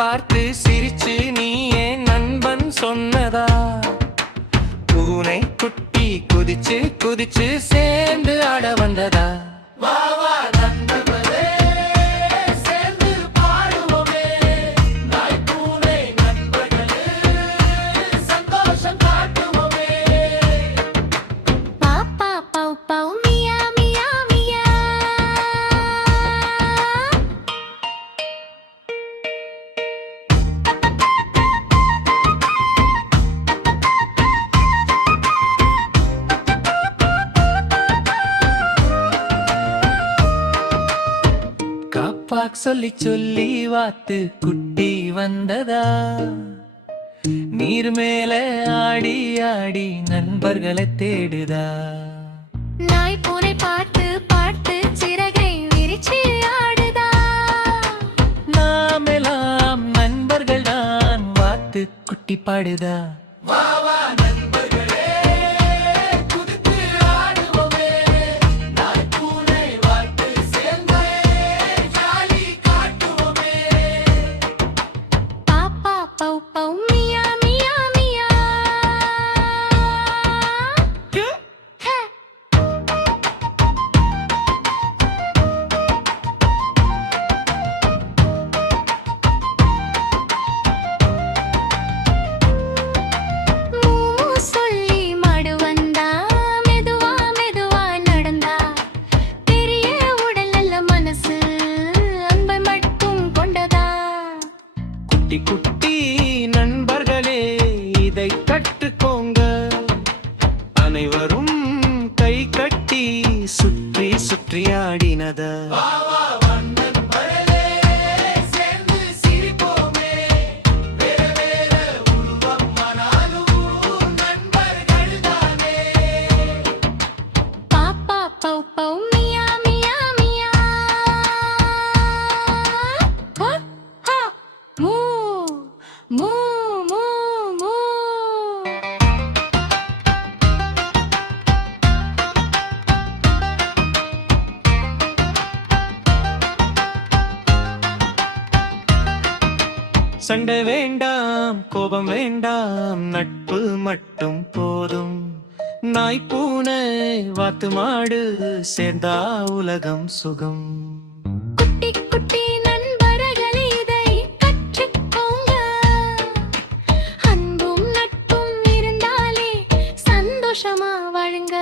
பார்த்து சிரிச்சு நீ என் நண்பன் சொன்னதா? பூனை குட்டி குதிச்சு குதிச்சு சேர்ந்து ஆட வந்ததா? காப்பாக் சொல்லி சொல்லி வாத்து குட்டி வந்ததா? நீர் மேல ஆடி ஆடி நண்பர்களை தேடுதா? நாய் பூனை பார்த்து பார்த்து சிறகை விரிச்சு ஆடுதா? நாமெல்லாம் நண்பர்கள் தான், வாத்து குட்டி பாடுதா? குட்டி குட்டி நண்பர்களே, இதை கற்றுக்கோங்க. அனைவரும் கை கட்டி சுற்றி சுற்றி ஆடினதா? சண்டை வேண்டாம், கோபம் வேண்டாம், நட்பு மட்டும் போதும். நாய் பூனை வாத்து மாடு சேர்ந்தா உலகம் சுகம். குட்டி குட்டி நண்பர்களே, இதை கற்றுக்கோங்க. அன்பும் நட்பும் இருந்தாலே சந்தோஷமா வாழுங்க.